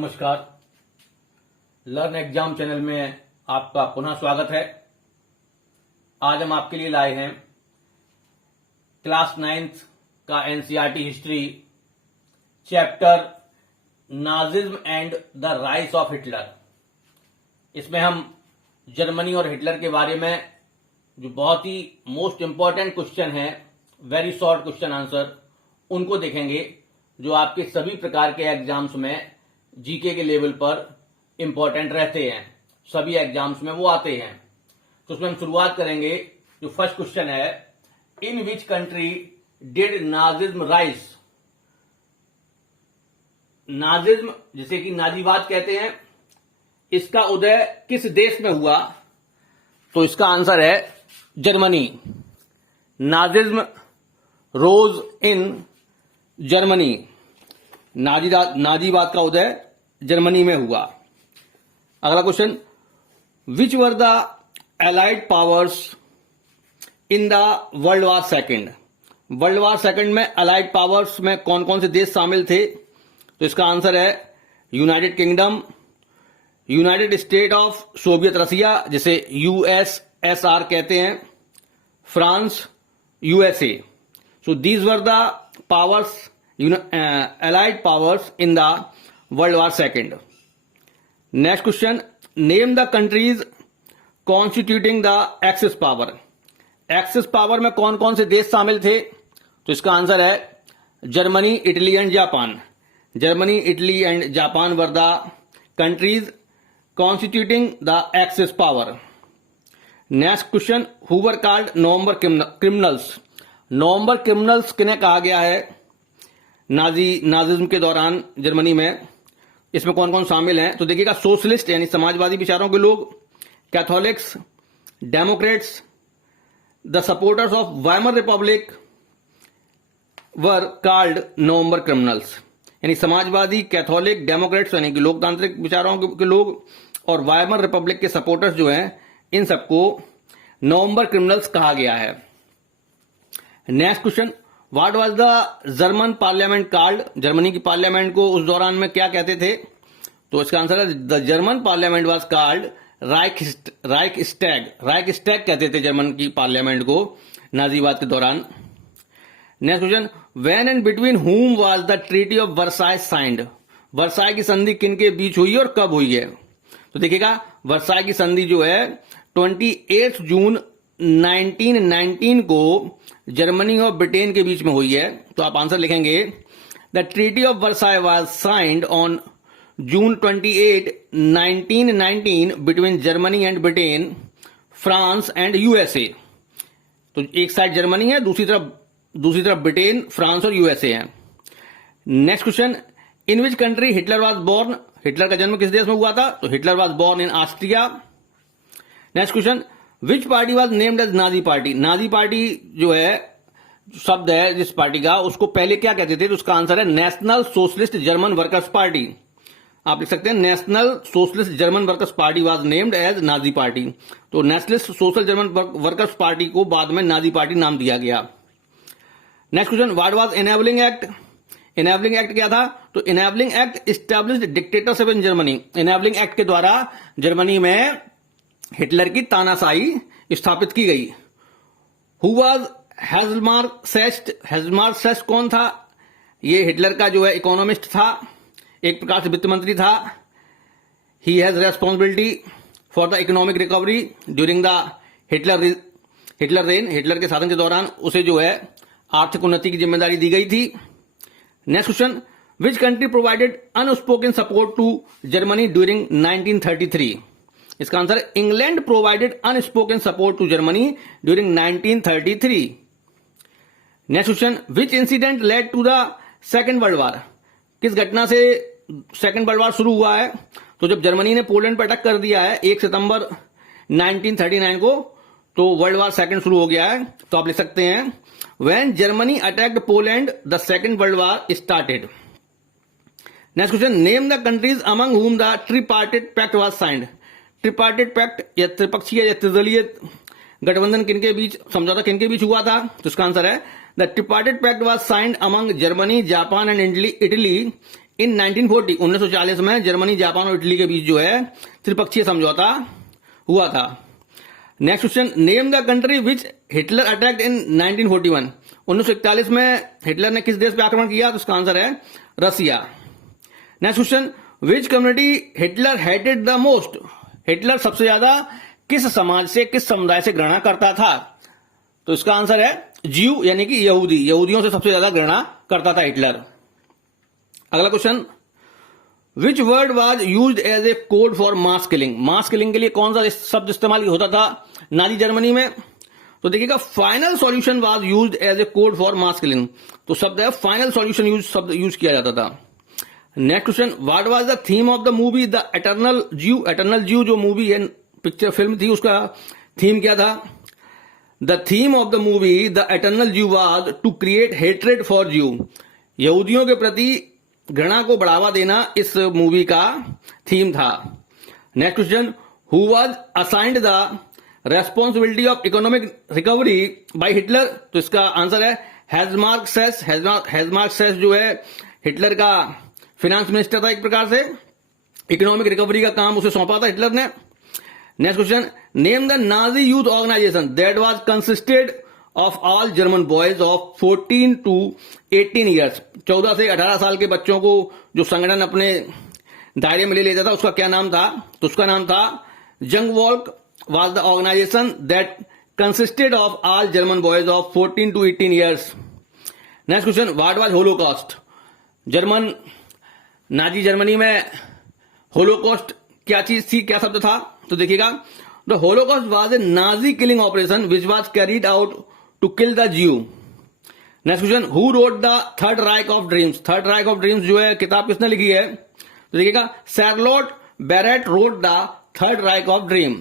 नमस्कार। Learn exam channel में आपका पुनः स्वागत है। आज हम आपके लिए लाए हैं क्लास 9th का NCERT history chapter Nazism and the rise of Hitler. इसमें हम जर्मनी और हिटलर के बारे में जो बहुत ही मोस्ट इंपॉर्टेंट क्वेश्चन है, वेरी शॉर्ट क्वेश्चन आंसर, उनको देखेंगे जो आपके सभी प्रकार के एग्जाम्स में जीके के लेवल पर इंपॉर्टेंट रहते हैं। सभी एग्जाम्स में वो आते हैं। तो उसमें हम शुरुआत करेंगे। जो फर्स्ट क्वेश्चन है, in which country did Nazism rise. Nazism जिसे कि नाजीवाद कहते हैं, इसका उदय किस देश में हुआ? तो इसका आंसर है Germany. Nazism rose in Germany. नाजीवाद का उदय जर्मनी में हुआ। अगला question, which were the allied powers in the world war second. World war second में अलाइड पावर्स में कौन कौन से देश शामिल थे? तो इसका आंसर है United Kingdom, United State of Soviet Russia जिसे यूएसएसआर कहते हैं, France, USA. So these were the powers, allied powers in the World War II. Next question, name the countries constituting the Axis power. Axis power में कौन कौन से देश शामिल थे? तो इसका आंसर है Germany, Italy and Japan. Germany, Italy and Japan were the countries constituting the Axis power. Next question, who were called November criminals. November criminals किन्हें कहा गया है नाजिज्म के दौरान जर्मनी में? इसमें कौन कौन शामिल हैं? तो देखिएगा, सोशलिस्ट यानी समाजवादी विचारों के लोग, Catholics, Democrats, the supporters of Weimar Republic were called November criminals. यानी समाजवादी, कैथोलिक, डेमोक्रेट्स यानी कि लोकतांत्रिक विचारों के लोग और वाइमर रिपब्लिक के सपोर्टर्स जो हैं, इन सबको नवंबर क्रिमिनल्स कहा गया है। Next question, what was the German parliament called. Germany की पार्लियामेंट को उस दौरान में क्या कहते थे? तो इसका आंसर है the German parliament was called Reichstag. Reichstag कहते थे जर्मन की पार्लियामेंट को नाजीवाद के दौरान। Next question, when and between whom was the treaty of Versailles signed. Versailles की संधि किन के बीच हुई और कब हुई है? तो देखिएगा, वर्साई की संधि जो है 28 जून 1919 को जर्मनी और ब्रिटेन के बीच में हुई है। तो आप आंसर लिखेंगे, the treaty of Versailles was signed on June 28, 1919 between Germany and Britain, France and USA. तो एक साइड जर्मनी है, दूसरी तरफ ब्रिटेन, फ्रांस और यूएसए है। Next question, in which country Hitler was born. Hitler का जन्म किस देश में हुआ था? तो Hitler was born in Austria. Next question, which party was named as Nazi party. Nazi party जो है शब्द है जिस पार्टी का, उसको पहले क्या कहते थे? तो उसका आंसर है National Socialist German Workers Party. आप लिख सकते हैं National Socialist German Workers Party was named as Nazi Party. तो Nationalist Social German Workers Party को बाद में नाजी पार्टी नाम दिया गया। Next question, what was Enabling Act. Enabling Act क्या था? तो Enabling Act established dictatorship in Germany. Enabling Act के द्वारा जर्मनी में हिटलर की तानाशाही स्थापित की गई। Who was हेजमार्क सेस्ट। हेजमार्क सेस्ट कौन था? ये हिटलर का जो है इकोनॉमिस्ट था, एक प्रकार से वित्त मंत्री था। He has responsibility for the economic recovery during the Hitler rain. Hitler के शासन के दौरान उसे जो है आर्थिक उन्नति की जिम्मेदारी दी गई थी। Next question, which country provided unspoken support to Germany during 1933। इसका answer England provided unspoken support to Germany during 1933। Next question, which incident led to the second world war. किस घटना से सेकेंड वर्ल्ड वार शुरू हुआ है? तो जब जर्मनी ने पोलैंड पर अटैक कर दिया है 1 सितंबर 1939 को, तो वर्ल्ड वार सेकेंड शुरू हो गया है। तो आप लिख सकते हैं, when Germany attacked Poland the second world war started. Next question, name the countries among whom the tripartite pact was signed. Tripartite pact या त्रिपक्षीय या त्रिदलीय गठबंधन किनके बीच, समझौता किनके बीच हुआ था? तो इसका आंसर है the tripartite pact was signed among Germany, Japan and Italy in 1940 1940 में जर्मनी, जापान और इटली के बीच जो है त्रिपक्षीय समझौता हुआ था। Next question, name the country which Hitler attacked in 1941। 1941 में हिटलर ने किस देश पे आक्रमण किया? तो उसका आंसर है Russia. Next question, which community Hitler hated the most. Hitler सबसे ज्यादा किस समाज से, किस समुदाय से घृणा करता था? तो इसका आंसर है ज्यू यानी कि यहूदी। यहूदियों से सबसे ज्यादा घृणा करता था हिटलर। अगला question, which word was used as a code for mass killing. Mass killing के लिए कौन सा शब्द इस्तेमाल होता था नाजी जर्मनी में? तो देखिएगा, final solution was used as a code for mass killing. तो शब्द है फाइनल सॉल्यूशन शब्द यूज किया जाता था। Next question, what was the theme of the movie the Eternal ज्यू। एटर्नल ज्यू जो मूवी है, पिक्चर फिल्म थी, उसका थीम क्या था? The theme of the movie the Eternal Jew was to create hatred for Jew. यहूदियों के प्रति घृणा को बढ़ावा देना इस मूवी का थीम था। Next question, who was assigned the responsibility of economic recovery by Hitler. तो इसका आंसर है हेजमार्क सेस। हेजमार्क सेस जो है हिटलर का फिनेंस मिनिस्टर था, एक प्रकार से इकोनॉमिक रिकवरी का काम उसे सौंपा था हिटलर ने। Next question, name the Nazi youth organization that was consisted of all German boys of 14 to 18 years. 14 से 18 साल के बच्चों को जो संगठन अपने दायरे में ले लेता था, उसका क्या नाम था? तो उसका नाम था Jungvolk was the organisation that consisted of all German boys of 14 to 18 years. Next question, what was Holocaust. Nazi Germany में होलोकॉस्ट क्या चीज थी, क्या शब्द था? तो देखिएगा, the Holocaust was a Nazi killing operation which was carried out to kill the Jew. Next question, who wrote the Third Reich of Dreams. Third Reich of Dreams जो है किताब किसने लिखी है? तो देखिएगा, Charlotte Beradt wrote the Third Reich of Dream.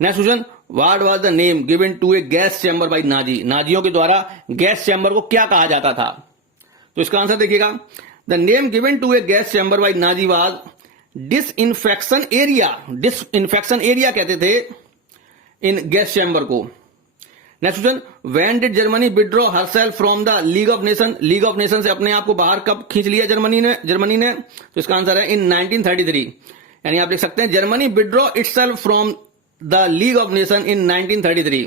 Next question, what was the name given to a gas chamber by Nazi. नाजियों के द्वारा गैस चैम्बर को क्या कहा जाता था? तो इसका आंसर देखिएगा, the name given to a gas chamber by Nazi was disinfection area. Disinfection area कहते थे इन गैस चैम्बर को। Next question, when did Germany withdraw herself from the League of Nation. League of Nation से अपने आप को बाहर कब खींच लिया जर्मनी ने? तो इसका आंसर है इन 1933। यानी आप लिख सकते हैं Germany withdraw itself from the League of nation in 1933।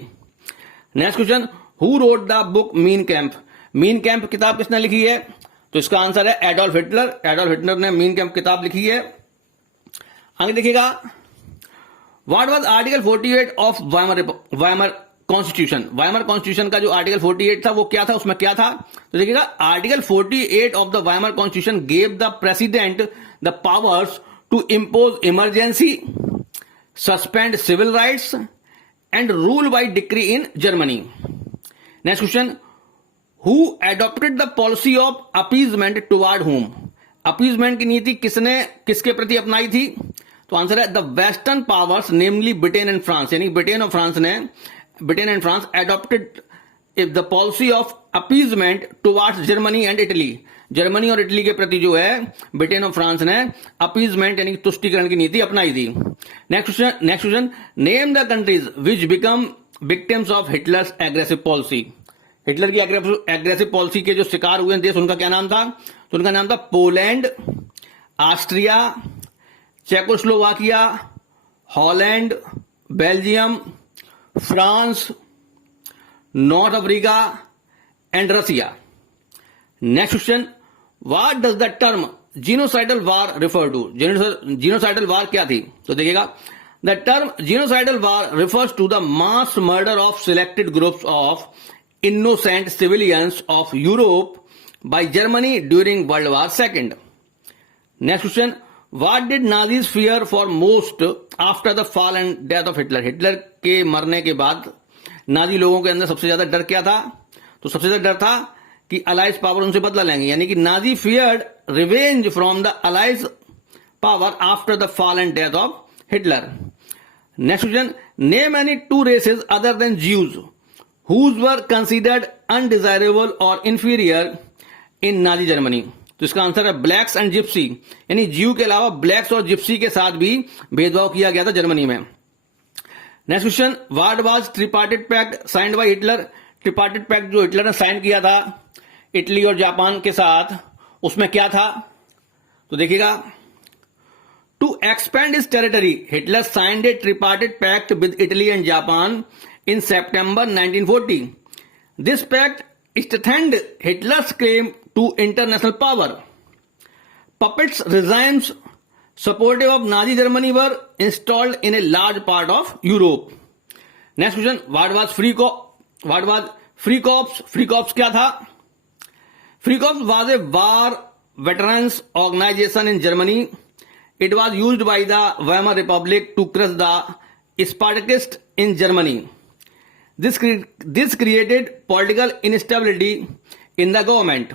Next question, who wrote the book mean camp. Mean camp किताब किसने लिखी है? तो इसका आंसर है एडोल्फ हिटलर। एडोल्फ हिटलर ने मीन कैंप किताब लिखी है। आगे देखिएगा, what was article 48 of Weimar constitution. Weimar constitution का जो आर्टिकल 48 था वो क्या था, उसमें क्या था? तो देखिएगा, article 48 of the Weimar constitution gave the president the powers to impose emergency, suspend civil rights and rule by decree in Germany. Next question, who adopted the policy of appeasement toward whom. Appeasement की नीति किसके प्रति अपनाई थी? तो answer है the western powers namely Britain and France. यानी Britain and France adopted the policy of appeasement towards Germany and Italy. Germany और इटली के प्रति जो है ब्रिटेन और फ्रांस ने अपीजमेंट यानी तुष्टीकरण की नीति अपनाई थी। Next question, name the countries which become victims of Hitler's aggressive policy. Hitler की एग्रेसिव पॉलिसी के जो शिकार हुए देश, उनका क्या नाम था? तो उनका नाम था Poland, Austria, Czechoslovakia, Holland, Belgium, France, North Africa and Russia. Next question, what does the term genocidal war refer to. Genocidal war क्या थी? तो देखिएगा, the term genocidal war refers to the mass murder of selected groups of innocent civilians of Europe by Germany during World War II. Next question, what did Nazis fear for most after the fall and death of Hitler? Hitler के मरने के बाद Nazi लोगों के अंदर सबसे ज्यादा डर क्या था? तो सबसे ज्यादा डर था कि अलाइज पावर उनसे बदला लेंगे, यानी कि Nazi feared revenge from the allies power after the fall and death of Hitler. Next question, name any two races other than Jews whose were considered undesirable or inferior in Nazi Germany। तो इसका answer है blacks and Gypsy. यानी ज्यू के अलावा blacks और Gypsy के साथ भी भेदभाव किया गया था जर्मनी में। Next question, what was tripartite pact signed by Hitler. Tripartite pact जो हिटलर ने साइन किया था इटली और जापान के साथ, उसमें क्या था? तो देखिएगा, to expand is territory Hitler signed a tripartite pact with Italy and Japan in September 1940. This pact strengthened Hitler's claim to international power. Puppets regimes supportive of Nazi Germany were installed in a large part of Europe. Next question, what was Free Corps? Free Corps क्या था? Free Corps was a war veterans organization in Germany. It was used by the Weimar Republic to crush the Spartakists in Germany. This created political instability in the government.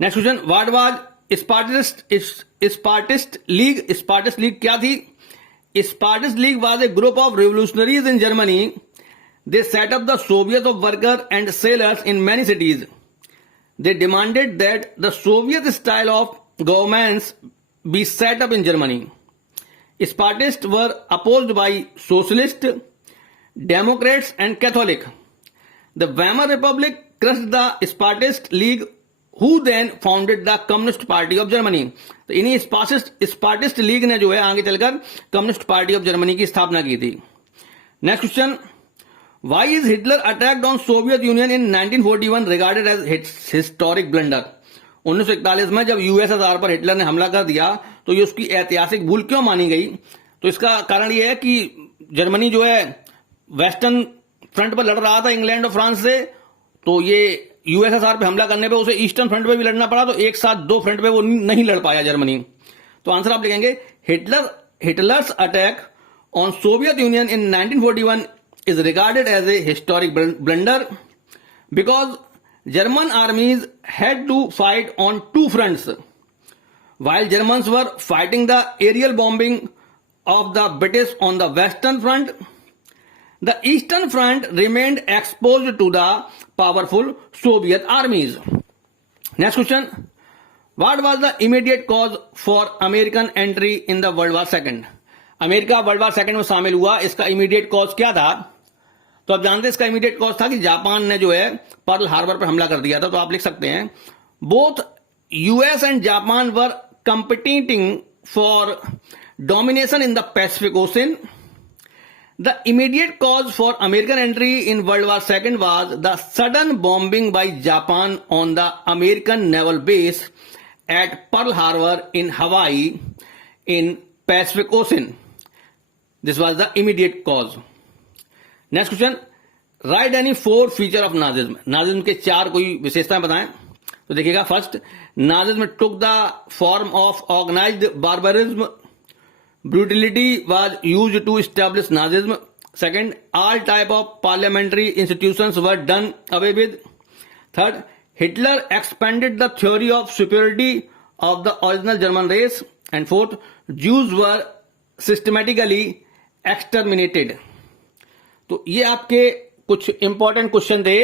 Next question, what was Spartist League? Spartist League क्या थी? Spartist League was a group of revolutionaries in Germany. They set up the Soviet of workers and sailors in many cities. They demanded that the Soviet style of governments be set up in Germany. Spartists were opposed by socialists, Democrats and Catholic. The Weimar Republic crushed the Spartist League, who then founded the Communist Party of Germany. तो इन्हीं स्पार्टिस्ट league ने जो है आगे चलकर communist party of Germany की स्थापना की थी. Next question, why is Hitler attacked on Soviet Union in 1941 regarded as historic blunder? 1941 में जब यूएसएसआर पर हिटलर ने हमला कर दिया तो ये उसकी ऐतिहासिक भूल क्यों मानी गई? तो इसका कारण यह है कि जर्मनी जो है वेस्टर्न फ्रंट पर लड़ रहा था इंग्लैंड और फ्रांस से, तो ये यूएसएसआर पे हमला करने पे उसे ईस्टर्न फ्रंट पे भी लड़ना पड़ा, तो एक साथ दो फ्रंट पे वो नहीं लड़ पाया जर्मनी. तो आंसर आप लिखेंगे, Hitler's attack on Soviet Union in 1941 is regarded as a historic blunder because German armies had to fight on two fronts. while Germans were fighting the aerial bombing of the British on the western front, the Eastern Front remained exposed to the powerful Soviet armies. Next question, what was the immediate cause for American entry in the World War II? America world war second में शामिल हुआ, इसका immediate cause क्या था? तो आप जानते हैं इसका इमीडिएट कॉज था कि जापान ने जो है पर्ल हार्बर पर हमला कर दिया था. तो आप लिख सकते हैं, both US and Japan were competing for domination in the Pacific ocean. The immediate cause for American entry in World War II was the sudden bombing by Japan on the American naval base at Pearl Harbor in Hawaii in Pacific Ocean. This was the immediate cause. Next question, write any 4 feature of Nazism. Nazism के 4 कोई विशेषताएं बताएं. तो देखिएगा, first, Nazism took the form of organized barbarism. Brutality was used to establish Nazism. Second, all type of parliamentary institutions were done away with. Third, Hitler expanded the theory of superiority of the original German race. And fourth, Jews were systematically exterminated. तो ये आपके कुछ important question थे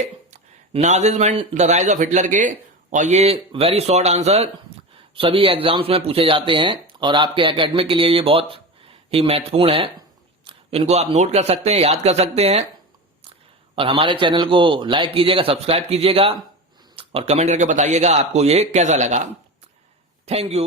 Nazism and the rise of Hitler के, और ये very short answer सभी exams में पूछे जाते हैं और आपके एकेडमिक के लिए ये बहुत ही महत्वपूर्ण है. इनको आप नोट कर सकते हैं, याद कर सकते हैं, और हमारे चैनल को लाइक कीजिएगा, सब्सक्राइब कीजिएगा और कमेंट करके बताइएगा आपको ये कैसा लगा. Thank you.